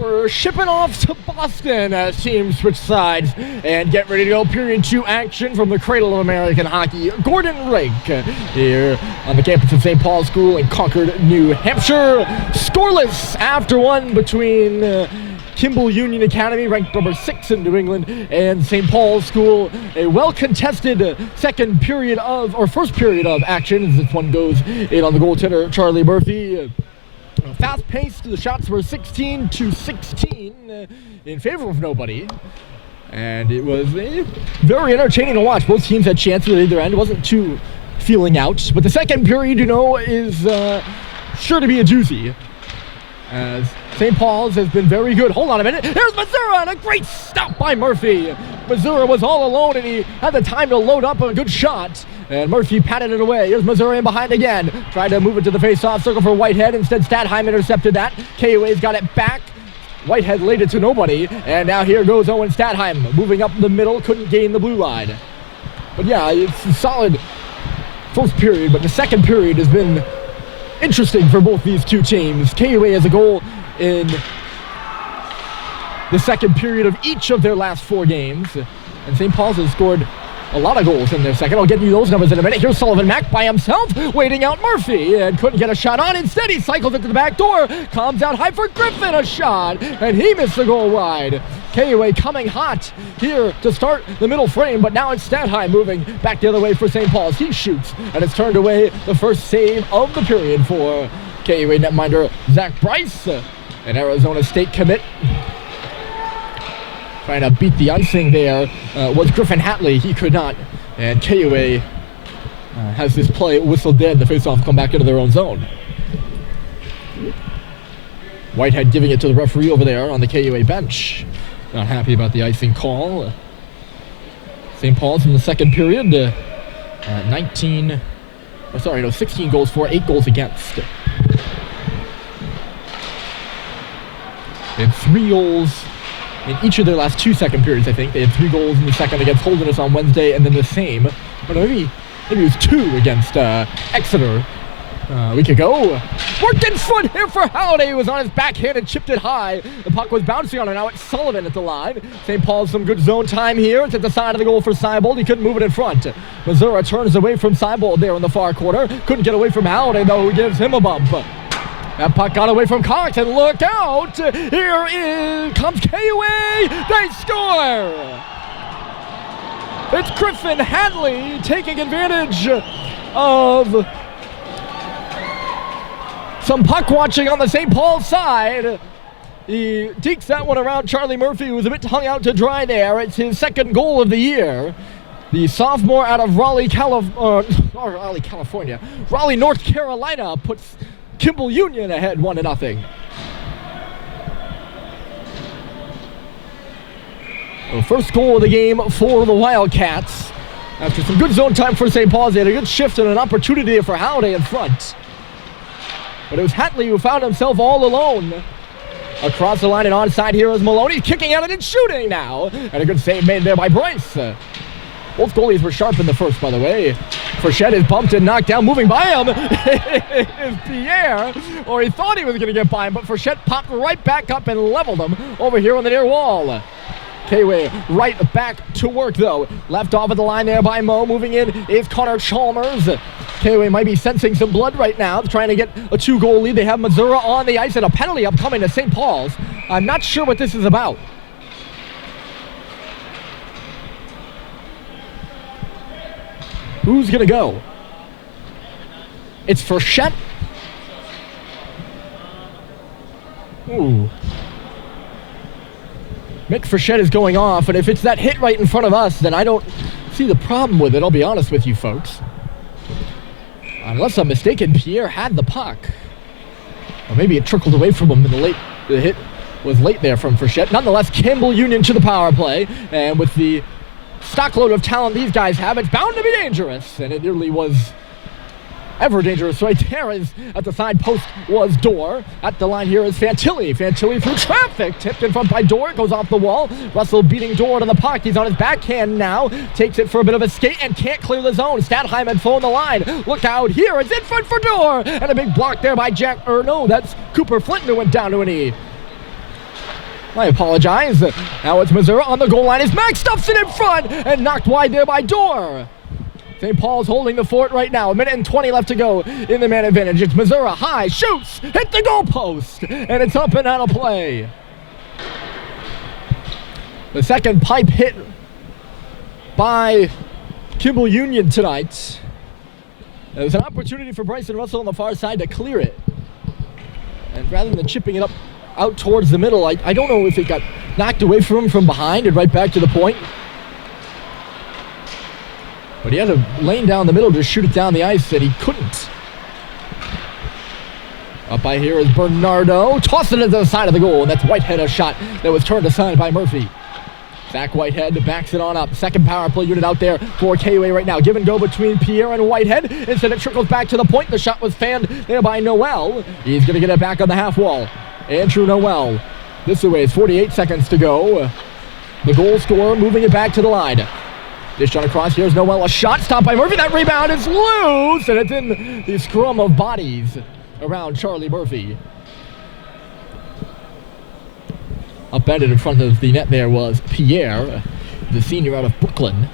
We're shipping off to Boston as teams switch sides and get ready to go. Period 2 action from the cradle of American hockey, Gordon Rink, here on the campus of St. Paul's School in Concord, New Hampshire. Scoreless after one between Kimball Union Academy, ranked number 6 in New England, and St. Paul's School. A well-contested first period of action as this one goes in on the goaltender, Charlie Murphy. Fast-paced, the shots were 16-16 in favor of nobody. And it was very entertaining to watch. Both teams had chances at either end. It wasn't too feeling out. But the second period, is sure to be a doozy. As St. Paul's has been very good. Hold on a minute. Here's Missouri, and a great stop by Murphy. Missouri was all alone, and he had the time to load up a good shot. And Murphy patted it away. Here's Missouri in behind again. Tried to move it to the face-off circle for Whitehead. Instead, Stadheim intercepted that. KUA's got it back. Whitehead laid it to nobody. And now here goes Owen Stadheim. Moving up the middle. Couldn't gain the blue line. But yeah, it's a solid first period. But the second period has been interesting for both these two teams. KUA has a goal in the second period of each of their last 4 games. And St. Paul's has scored a lot of goals in their second. I'll get you those numbers in a minute. Here's Sullivan Mack by himself, waiting out Murphy, and couldn't get a shot on. Instead, he cycles it to the back door, comes out high for Griffin, a shot, and he missed the goal wide. KUA coming hot here to start the middle frame, but now it's Stadheim moving back the other way for St. Paul's. He shoots, and it's turned away. The first save of the period for KUA netminder Zach Bryce, an Arizona State commit. Trying to beat the icing there was Griffin Hatley. He could not. And KUA has this play whistled dead. The faceoff come back into their own zone. Whitehead giving it to the referee over there on the KUA bench. Not happy about the icing call. St. Paul's in the second period. 16 goals for, 8 goals against. They had 3 goals in each of their last 2 second periods, I think. They had 3 goals in the second against Holderness on Wednesday, and then the same. Or maybe it was 2 against Exeter a week ago. Worked in front here for Halliday. He was on his backhand and chipped it high. The puck was bouncing on it. Now it's Sullivan at the line. St. Paul's some good zone time here. It's at the side of the goal for Seibold. He couldn't move it in front. Missouri turns away from Seibold there in the far corner. Couldn't get away from Halliday, though, who gives him a bump. That puck got away from Cox, and look out! Here comes KUA! They score! It's Griffin Hadley taking advantage of some puck watching on the St. Paul side. He dekes that one around Charlie Murphy, who was a bit hung out to dry there. It's his second goal of the year. The sophomore out of Raleigh, North Carolina puts Kimball Union ahead 1-0. The first goal of the game for the Wildcats. After some good zone time for St. Paul's, they had a good shift and an opportunity for Halliday in front. But it was Hatley who found himself all alone. Across the line and onside here is Maloney, kicking at it and shooting now. And a good save made there by Bryce. Both goalies were sharp in the first, by the way. Frechette is bumped and knocked down. Moving by him is Pierre, or he thought he was going to get by him, but Frechette popped right back up and leveled him over here on the near wall. KUA right back to work, though. Left off at the line there by Mo. Moving in is Connor Chalmers. KUA might be sensing some blood right now, trying to get a 2-goal lead. They have Missouri on the ice and a penalty upcoming to St. Paul's. I'm not sure what this is about. Who's going to go? It's Frechette. Ooh. Mick Frechette is going off, and if it's that hit right in front of us, then I don't see the problem with it, I'll be honest with you folks. Unless I'm mistaken, Pierre had the puck. Or maybe it trickled away from him in the hit was late there from Frechette. Nonetheless, Kimball Union to the power play, and with the stockload of talent these guys have, it's bound to be dangerous, and it nearly was ever dangerous right there. Is at the side post was Dorr. At the line here is Fantilli. Fantilli through traffic, tipped in front by Dorr, goes off the wall. Russell beating Dorr to the puck. He's on his backhand now, takes it for a bit of a skate and can't clear the zone. Stadheim had phoned the line. Look out here, it's in front for Dorr, and a big block there by that's Cooper Flinton who went down to a knee. I apologize. Now it's Missouri on the goal line as Mack stuffs it in front and knocked wide there by Dorr. St. Paul's holding the fort right now. 1:20 left to go in the man advantage. It's Missouri high, shoots, hit the goalpost, and it's up and out of play. The second pipe hit by Kimball Union tonight. There was an opportunity for Bryson Russell on the far side to clear it. And rather than chipping it up out towards the middle, I don't know if it got knocked away from him from behind and right back to the point. But he had a lane down the middle to shoot it down the ice, and he couldn't. Up by here is Bernardo. Tossed it into the side of the goal, and that's Whitehead, a shot that was turned aside by Murphy. Zach Whitehead backs it on up. Second power play unit out there for KUA right now. Give and go between Pierre and Whitehead. Instead, it trickles back to the point. The shot was fanned there by Noel. He's going to get it back on the half wall. Andrew Noel. This away is 48 seconds to go. The goal scorer moving it back to the line. Dish on across. Here's Noel. A shot stopped by Murphy. That rebound is loose, and it's in the scrum of bodies around Charlie Murphy. Upended in front of the net there was Pierre, the senior out of Brooklyn.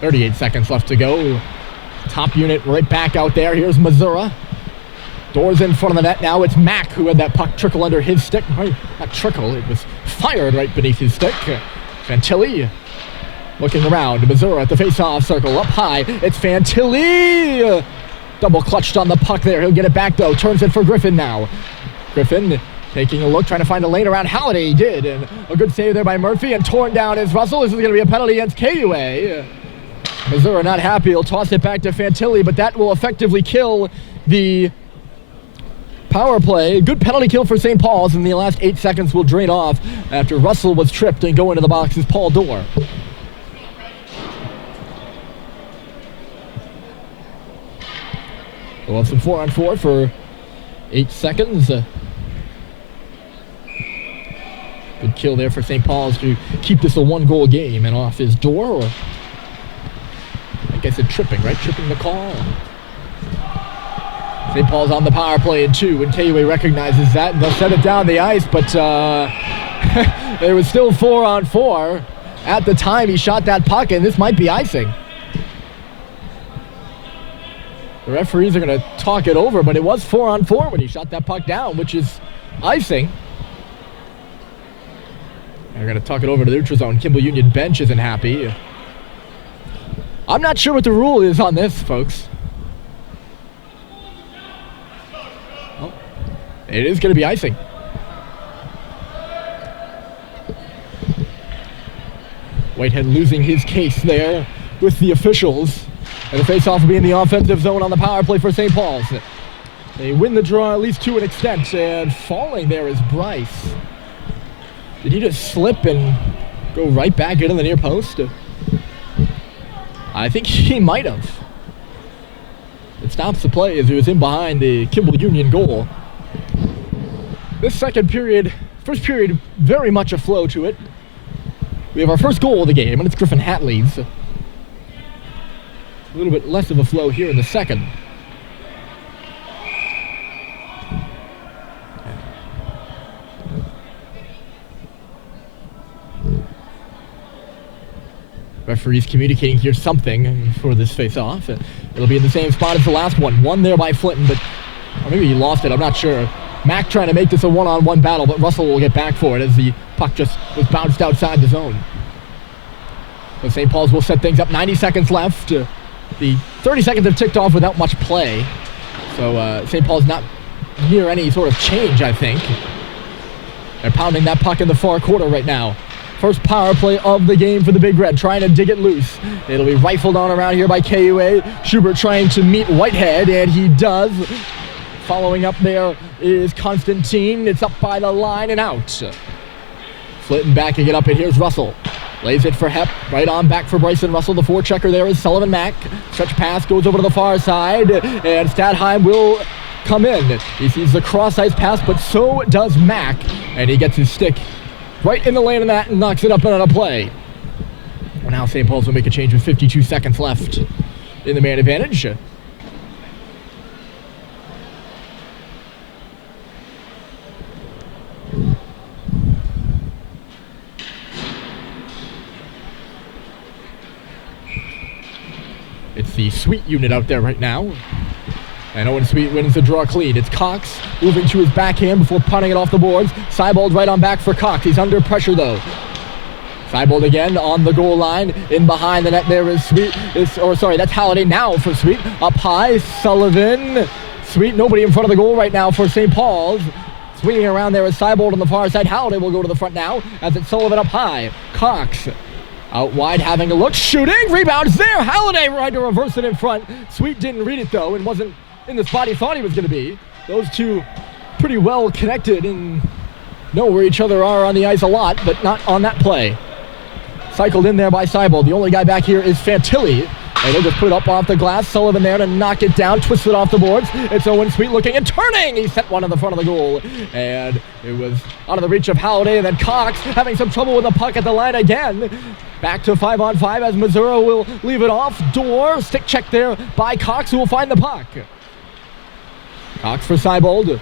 .38 seconds left to go. Top unit right back out there. Here's Missouri. Doors in front of the net now. It's Mack who had that puck trickle under his stick. Not trickle, it was fired right beneath his stick. Fantilli looking around. Missouri at the face-off circle. Up high. It's Fantilli. Double clutched on the puck there. He'll get it back though. Turns it for Griffin now. Griffin taking a look, trying to find a lane around Halliday. He did. And a good save there by Murphy. And torn down is Russell. This is going to be a penalty against KUA. Missouri not happy. He'll toss it back to Fantilli, but that will effectively kill the power play. Good penalty kill for St. Paul's, and the last 8 seconds will drain off after Russell was tripped and go into the box is Paul Dorr. We'll have some 4-on-4 for 8 seconds. Good kill there for St. Paul's to keep this a 1-goal game, and off is Dorr. I guess it's tripping, right? Tripping the call. St. Paul's on the power play in 2, and KUA recognizes that, and they'll set it down the ice, but it was still 4-on-4 at the time he shot that puck, and this might be icing. The referees are going to talk it over, but it was 4-on-4 when he shot that puck down, which is icing. They're going to talk it over to the neutral zone. Kimball Union bench isn't happy. I'm not sure what the rule is on this, folks. Oh, it is going to be icing. Whitehead losing his case there with the officials. And the face-off will be in the offensive zone on the power play for St. Paul's. They win the draw at least to an extent, and falling there is Bryce. Did he just slip and go right back into the near post? I think he might have. It stops the play as he was in behind the Kimball Union goal. This second period, first period, very much a flow to it. We have our first goal of the game, and it's Griffin Hatley's. A little bit less of a flow here in the second. Referees communicating here something for this face-off. It'll be in the same spot as the last one. One there by Flinton, but or maybe he lost it. I'm not sure. Mack trying to make this a one-on-one battle, but Russell will get back for it as the puck just was bounced outside the zone. So St. Paul's will set things up. 90 seconds left. The 30 seconds have ticked off without much play. So St. Paul's not near any sort of change, I think. They're pounding that puck in the far quarter right now. First power play of the game for the Big Red, trying to dig it loose. It'll be rifled on around here by KUA. Schubert trying to meet Whitehead, and he does. Following up there is Constantine. It's up by the line and out. Flinton backing it up, and here's Russell. Lays it for Hep, right on back for Bryson Russell. The forechecker there is Sullivan Mack. Stretch pass goes over to the far side, and Stadheim will come in. He sees the cross-ice pass, but so does Mack, and he gets his stick right in the lane of that and knocks it up and on a play. Well, now St. Paul's will make a change with 52 seconds left in the man advantage. It's the Sweet unit out there right now. And Owen Sweet wins the draw clean. It's Cox moving to his backhand before punting it off the boards. Seibold right on back for Cox. He's under pressure though. Seibold again on the goal line. In behind the net there is Sweet. That's Halliday now for Sweet. Up high, Sullivan. Sweet, nobody in front of the goal right now for St. Paul's. Swinging around there is Seibold on the far side. Halliday will go to the front now as it's Sullivan up high. Cox out wide having a look. Shooting. Rebounds there. Halliday tried to reverse it in front. Sweet didn't read it though and wasn't in the spot he thought he was going to be. Those two pretty well connected and know where each other are on the ice a lot, but not on that play. Cycled in there by Seibold. The only guy back here is Fantilli. And they'll just put it up off the glass. Sullivan there to knock it down, twist it off the boards. It's Owen Sweet looking and turning. He set one in the front of the goal. And it was out of the reach of Halliday. And then Cox having some trouble with the puck at the line again. Back to 5-on-5 as Missouri will leave it off. Door, stick check there by Cox, who will find the puck. Cox for Seibold.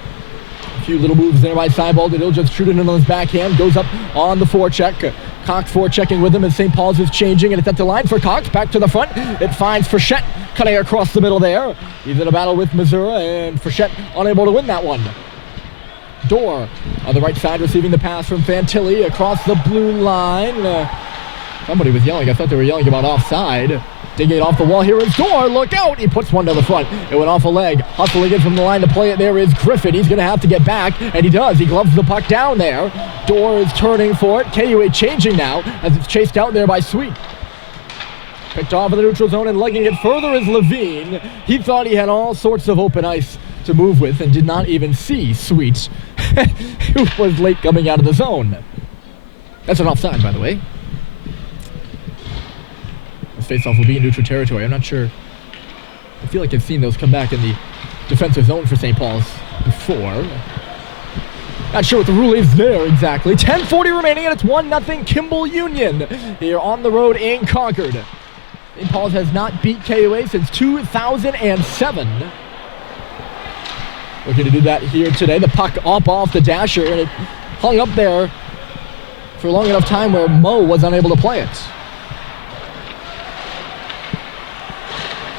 A few little moves there by Seibold, and he'll just shoot it in on his backhand. Goes up on the forecheck. Cox forechecking with him as St. Paul's is changing, and it's at the line for Cox. Back to the front. It finds Frechette cutting across the middle there. He's in a battle with Missouri, and Frechette unable to win that one. Door on the right side receiving the pass from Fantilli across the blue line. Somebody was yelling. I thought they were yelling about offside. Digging it off the wall here is Door. Look out! He puts one to the front. It went off a leg. Hustling in from the line to play it. There is Griffin. He's going to have to get back, and he does. He gloves the puck down there. Door is turning for it. KUA changing now as it's chased out there by Sweet. Picked off in the neutral zone and legging it further is Levine. He thought he had all sorts of open ice to move with and did not even see Sweet, who was late coming out of the zone. That's an offside, by the way. Face-off will be in neutral territory. I'm not sure. I feel like I've seen those come back in the defensive zone for St. Paul's before. Not sure what the rule is there exactly. 10:40 remaining, and it's 1-0 Kimball Union here on the road in Concord. St. Paul's has not beat KUA since 2007. Looking to do that here today. The puck up off the dasher, and it hung up there for a long enough time where Mo was unable to play it.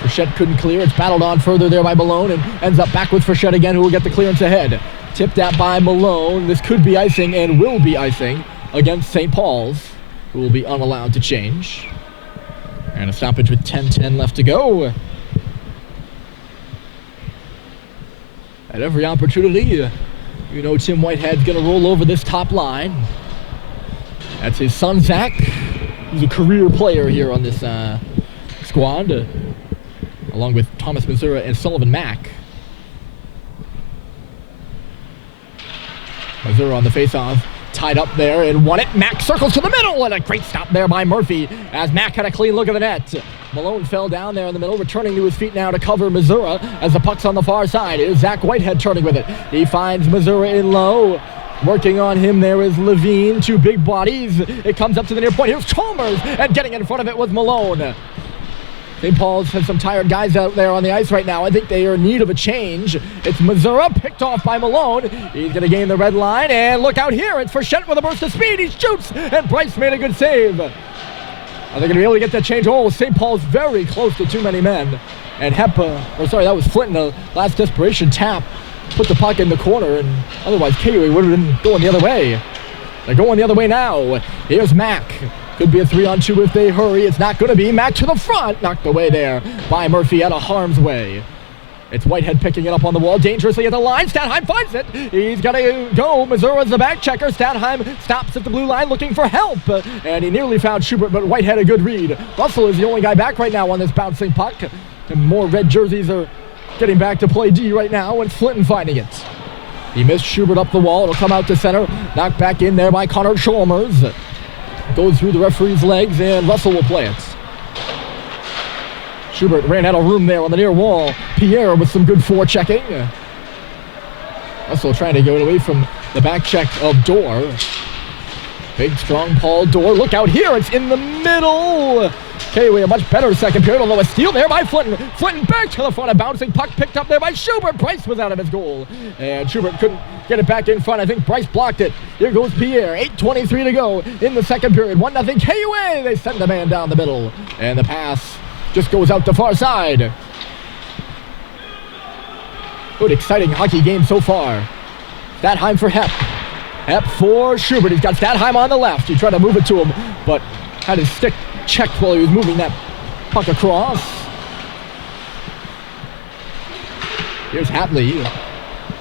Frechette couldn't clear. It's battled on further there by Malone and ends up back with Frechette again, who will get the clearance ahead. Tipped at by Malone. This could be icing and will be icing against St. Paul's, who will be unallowed to change. And a stoppage with 10:10 left to go. At every opportunity, you know Tim Whitehead's going to roll over this top line. That's his son, Zach, who's a career player here on this squad. Along with Thomas Missouri and Sullivan Mack. Missouri on the face-off, tied up there and won it. Mack circles to the middle, and a great stop there by Murphy as Mack had a clean look at the net. Malone fell down there in the middle, returning to his feet now to cover Missouri as the puck's on the far side. It is Zach Whitehead turning with it. He finds Missouri in low. Working on him there is Levine, two big bodies. It comes up to the near point. Here's Chalmers, and getting in front of it was Malone. St. Paul's has some tired guys out there on the ice right now. I think they are in need of a change. It's Missouri, picked off by Malone. He's going to gain the red line, and look out here. It's Frechette with a burst of speed. He shoots, and Bryce made a good save. Are they going to be able to get that change? Oh, St. Paul's very close to too many men. And that was Flint in the last desperation tap. Put the puck in the corner, and otherwise KUA would have been going the other way. They're going the other way now. Here's Mack. Could be a 3-on-2 if they hurry. It's not going to be. Mack to the front. Knocked away there by Murphy out of harm's way. It's Whitehead picking it up on the wall. Dangerously at the line. Stanheim finds it. He's got to go. Missouri's the back checker. Stanheim stops at the blue line looking for help. And he nearly found Schubert, but Whitehead a good read. Russell is the only guy back right now on this bouncing puck. And more red jerseys are getting back to play D right now, and Flinton finding it. He missed Schubert up the wall. It'll come out to center. Knocked back in there by Connor Chalmers. Goes through the referee's legs, and Russell will play it. Schubert ran out of room there on the near wall. Pierre with some good forechecking. Russell trying to get away from the back check of Dorr. Big, strong Paul Dorr. Look out here. It's in the middle. KUA a much better second period, although a steal there by Flinton. Flinton back to the front, a bouncing puck picked up there by Schubert. Bryce was out of his goal. And Schubert couldn't get it back in front. I think Bryce blocked it. Here goes Pierre. 8:23 to go in the second period. 1-0 KUA. They send the man down the middle. And the pass just goes out the far side. Good, exciting hockey game so far. Statheim for Hepp. Hepp for Schubert. He's got Statheim on the left. He tried to move it to him, but had his stick checked while he was moving that puck across. Here's Hatley.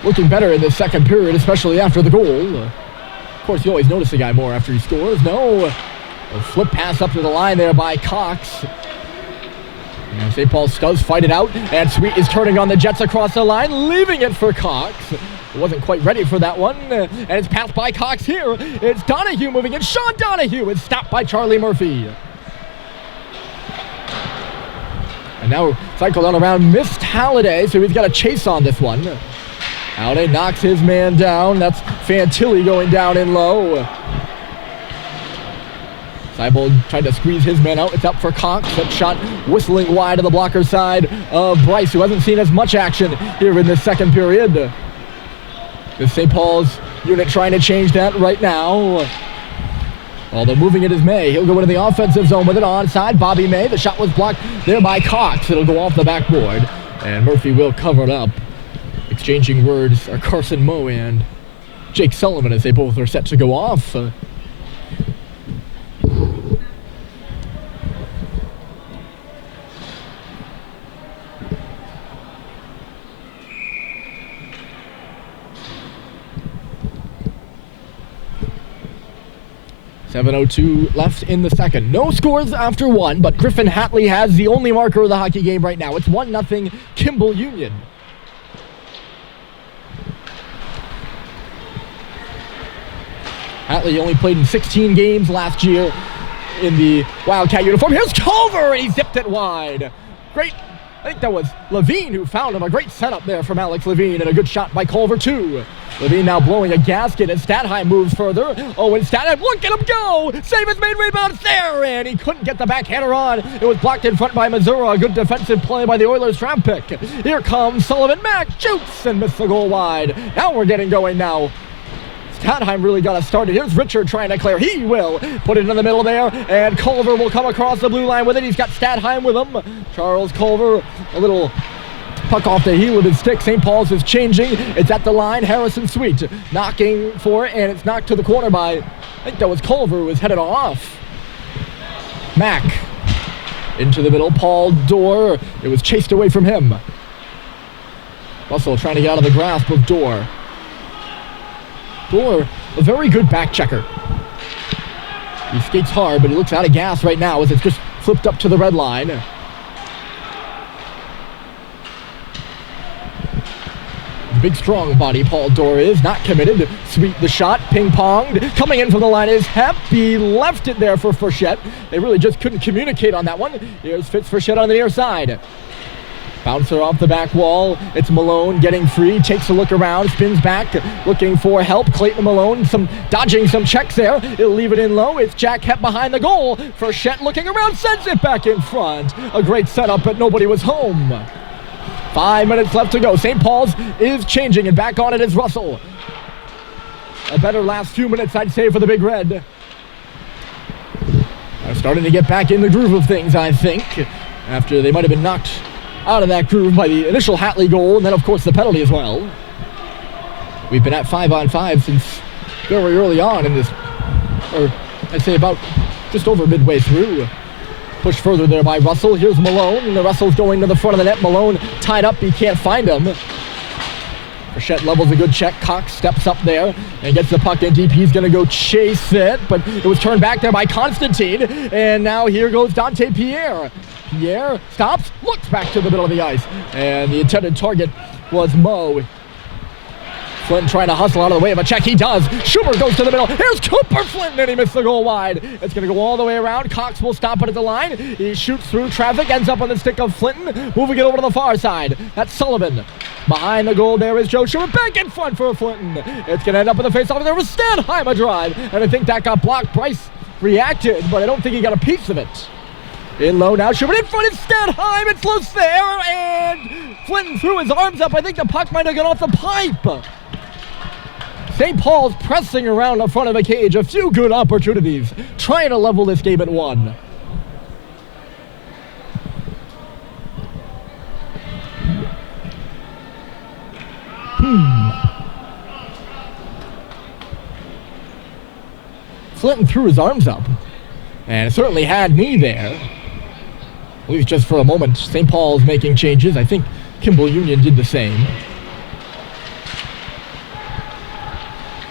Looking better in the second period, especially after the goal. Of course, you always notice the guy more after he scores. No. A flip pass up to the line there by Cox. And St. Paul does fight it out, and Sweet is turning on the Jets across the line, leaving it for Cox. Wasn't quite ready for that one, and it's passed by Cox here. It's Donahue moving in. Sean Donahue is stopped by Charlie Murphy. And now cycled on around, missed Halliday, so he's got a chase on this one. Halliday knocks his man down. That's Fantilli going down in low. Seibold tried to squeeze his man out. It's up for Cox. That shot whistling wide to the blocker side of Bryce, who hasn't seen as much action here in the second period. Is St. Paul's unit trying to change that right now? Although moving it is May. He'll go into the offensive zone with it onside. Bobby May. The shot was blocked there by Cox. It'll go off the backboard. And Murphy will cover it up. Exchanging words are Carson Moe and Jake Sullivan as they both are set to go off. 7:02 left in the second. No scores after one, but Griffin Hatley has the only marker of the hockey game right now. It's 1-0 Kimball Union. Hatley only played in 16 games last year in the Wildcat uniform. Here's Culver, and he zipped it wide. Great. I think that was Levine who found him. A great setup there from Alex Levine, and a good shot by Culver, too. Levine now blowing a gasket, and Statheim moves further. Oh, and Statheim, look at him go! Save his main rebound there, and he couldn't get the backhander on. It was blocked in front by Missouri. A good defensive play by the Oilers draft pick. Here comes Sullivan. Mack shoots and missed the goal wide. Now we're getting going now. Statheim really got us started. Here's Richard trying to clear. He will put it in the middle there, and Culver will come across the blue line with it. He's got Statheim with him. Charles Culver, a little puck off the heel of his stick. St. Paul's is changing. It's at the line. Harrison Sweet knocking for it, and it's knocked to the corner by, I think that was Culver, who was headed off. Mack into the middle. Paul Dorr. It was chased away from him. Russell trying to get out of the grasp of Dorr. Dorr, a very good back checker. He skates hard, but he looks out of gas right now as it's just flipped up to the red line. Big, strong body Paul Dorr is, not committed. Sweet the shot, ping-ponged. Coming in from the line is Hepp. He left it there for Frechette. They really just couldn't communicate on that one. Here's Fitz Frechette on the near side. Bouncer off the back wall. It's Malone getting free, takes a look around, spins back, looking for help. Clayton Malone, dodging some checks there. He'll leave it in low. It's Jack Hepp behind the goal. Frechette looking around, sends it back in front. A great setup, but nobody was home. 5 minutes left to go. St. Paul's is changing, and back on it is Russell. A better last few minutes, I'd say, for the Big Red. They're starting to get back in the groove of things, I think, after they might have been knocked out of that groove by the initial Hatley goal, and then, of course, the penalty as well. We've been at 5-on-5 since very early on in this, or I'd say about just over midway through. Pushed further there by Russell. Here's Malone, and the Russell's going to the front of the net. Malone tied up. He can't find him. Frechette levels a good check. Cox steps up there and gets the puck in deep. He's going to go chase it, but it was turned back there by Constantine, and now here goes Dante Pierre. Pierre stops, looks back to the middle of the ice, and the intended target was Moe. Flynn trying to hustle out of the way of a check. He does. Schubert goes to the middle. Here's Cooper Flynn, and he missed the goal wide. It's going to go all the way around. Cox will stop it at the line. He shoots through traffic, ends up on the stick of Flinton, moving it over to the far side. That's Sullivan. Behind the goal, there is Joe Schubert. Back in front for Flinton. It's going to end up in the face-off. There was Stanheim a drive, and I think that got blocked. Bryce reacted, but I don't think he got a piece of it. In low now, Schubert in front, it's Stanheim, it's loose there, and Flinton threw his arms up. I think the puck might have gone off the pipe. St. Paul's pressing around the front of the cage. A few good opportunities, trying to level this game at 1. Flinton threw his arms up, and it certainly had me there. At least just for a moment. St. Paul's making changes. I think Kimball Union did the same.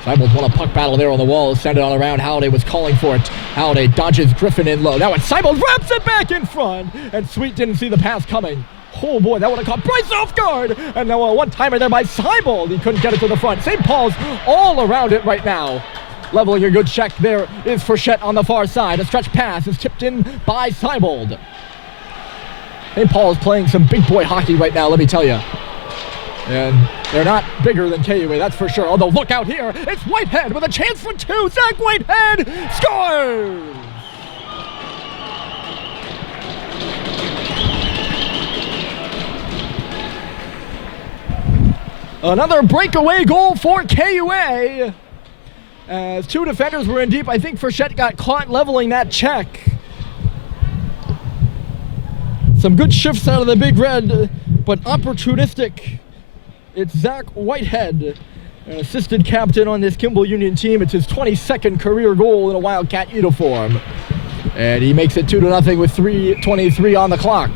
Seibold won a puck battle there on the wall. Send it on around. Halliday was calling for it. Halliday dodges Griffin in low. Now it's Seibold, wraps it back in front. And Sweet didn't see the pass coming. Oh boy, that would have caught Bryce off guard. And now a one-timer there by Seibold. He couldn't get it to the front. St. Paul's all around it right now. Leveling a good check there is Frechette on the far side. A stretch pass is tipped in by Seibold. St. Paul is playing some big boy hockey right now, let me tell you. And they're not bigger than KUA, that's for sure. Although, look out here. It's Whitehead with a chance for 2. Zach Whitehead scores! Another breakaway goal for KUA. As 2 defenders were in deep, I think Frechette got caught leveling that check. Some good shifts out of the Big Red, but opportunistic. It's Zach Whitehead, an assistant captain on this Kimball Union team. It's his 22nd career goal in a Wildcat uniform. And he makes it 2-0 with 3:23 on the clock.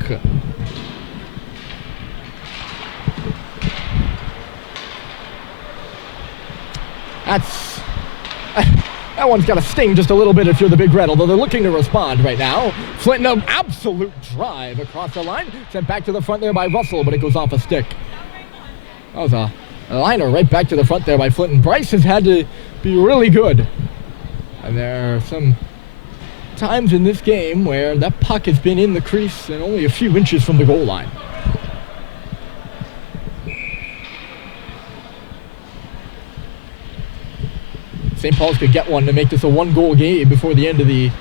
That one's got to sting just a little bit if you're the Big Red, although they're looking to respond right now. Flinton, an absolute drive across the line. Sent back to the front there by Russell, but it goes off a stick. That was a liner right back to the front there by Flinton. Bryce has had to be really good. And there are some times in this game where that puck has been in the crease and only a few inches from the goal line. St. Paul's could get one to make this a 1-goal game before the end of the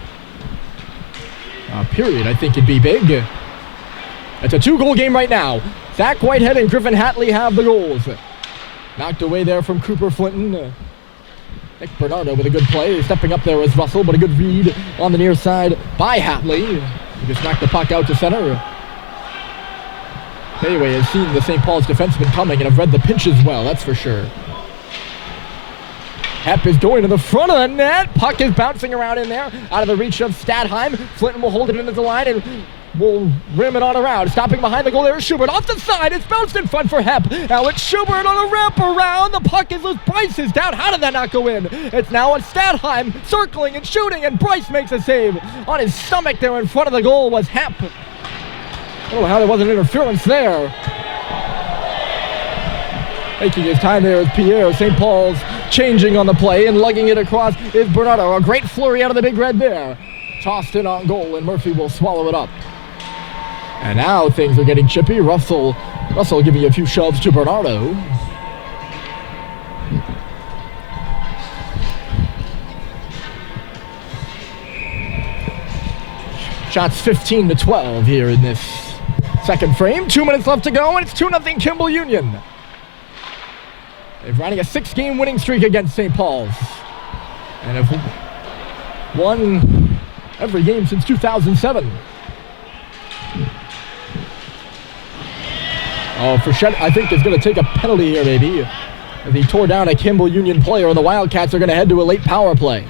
period. I think it'd be big. It's a 2-goal game right now. Zach Whitehead and Griffin Hatley have the goals. Knocked away there from Cooper Flinton. Nick Bernardo with a good play. Stepping up there was Russell, but a good read on the near side by Hatley. He just knocked the puck out to center. Anyway, has seen the St. Paul's defenseman coming and have read the pinches well, that's for sure. Hepp is going to the front of the net. Puck is bouncing around in there, out of the reach of Stadheim. Flinton will hold it into the line and will rim it on around. Stopping behind the goal there is Schubert. Off the side, it's bounced in front for Hepp. Now it's Schubert on a wrap around. The puck is loose. Bryce is down. How did that not go in? It's now on Stadheim, circling and shooting, and Bryce makes a save. On his stomach there in front of the goal was Hepp. I don't know how there wasn't interference there. Taking his time there is Pierre. St. Paul's changing on the play and lugging it across is Bernardo. A great flurry out of the Big Red there. Tossed in on goal, and Murphy will swallow it up. And now things are getting chippy. Russell giving a few shoves to Bernardo. Shots 15-12 here in this second frame. 2 minutes left to go, and it's 2-0 Kimball Union. They're running a 6-game winning streak against St. Paul's. And have won every game since 2007. Oh, Frechette, I think, is going to take a penalty here, maybe. As he tore down a Kimball Union player, and the Wildcats are going to head to a late power play.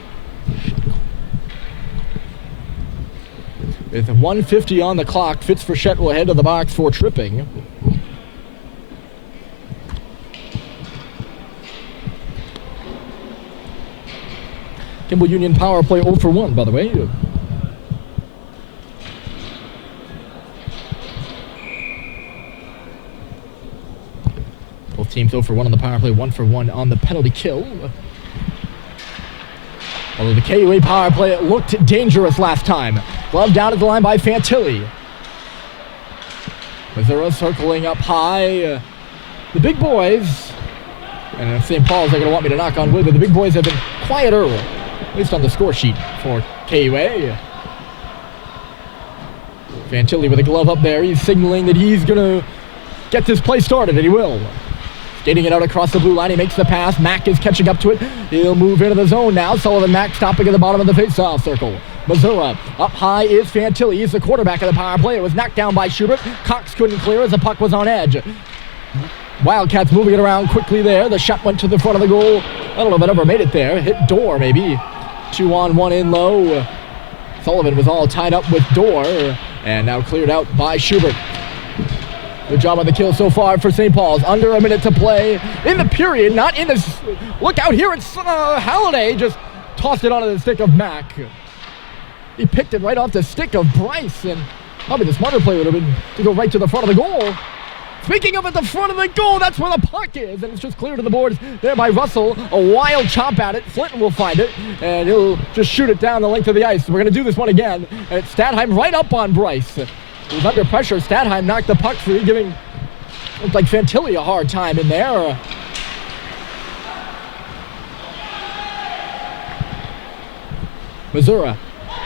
With 1:50 on the clock, Fitz Frechette will head to the box for tripping. Kimball Union power play 0 for 1, by the way. Both Teams 0 for 1 on the power play, 1 for 1 on the penalty kill. Although the KUA power play looked dangerous last time. Glove down at the line by Fantilli. Missouri circling up high. The big boys, and if St. Paul's are going to want me to knock on wood, but the big boys have been quieter, at least on the score sheet for KUA. Fantilli with a glove up there. He's signaling that he's going to get this play started, and he will. Skating it out across the blue line. He makes the pass. Mack is catching up to it. He'll move into the zone now. Sullivan Mack stopping at the bottom of the face-off circle. Missouri up high is Fantilli. He's the quarterback of the power play. It was knocked down by Schubert. Cox couldn't clear as the puck was on edge. Wildcats moving it around quickly there. The shot went to the front of the goal. I don't know if it ever made it there. Hit Dorr maybe. 2-on-1 in low. Sullivan was all tied up with Dorr. And now cleared out by Schubert. Good job on the kill so far for St. Paul's. Under a minute to play in the period, not in the... Look out here, it's Halliday just tossed it onto the stick of Mack. He picked it right off the stick of Bryce, and probably the smarter play would have been to go right to the front of the goal. Speaking of at the front of the goal, that's where the puck is, and it's just cleared to the boards there by Russell. A wild chomp at it. Flinton will find it, and he'll just shoot it down the length of the ice. We're going to do this one again, and it's Stadheim right up on Bryce. He was under pressure. Stadheim knocked the puck free, giving, looked like Fantilli a hard time in there. Missouri.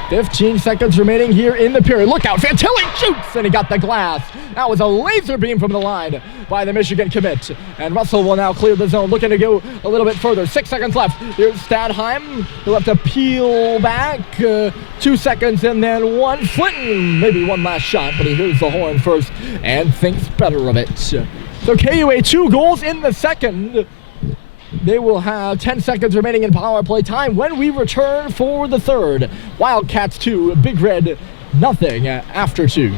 15 seconds remaining here in the period. Look out, Fantilli shoots, and he got the glass. That was a laser beam from the line by the Michigan commit. And Russell will now clear the zone, looking to go a little bit further. 6 seconds left. Here's Stadheim. He'll have to peel back. 2 seconds and then one. Flinton, maybe one last shot, but he hears the horn first and thinks better of it. So KUA 2 goals in the second. They will have 10 seconds remaining in power play time when we return for the third. Wildcats 2, Big Red nothing after 2.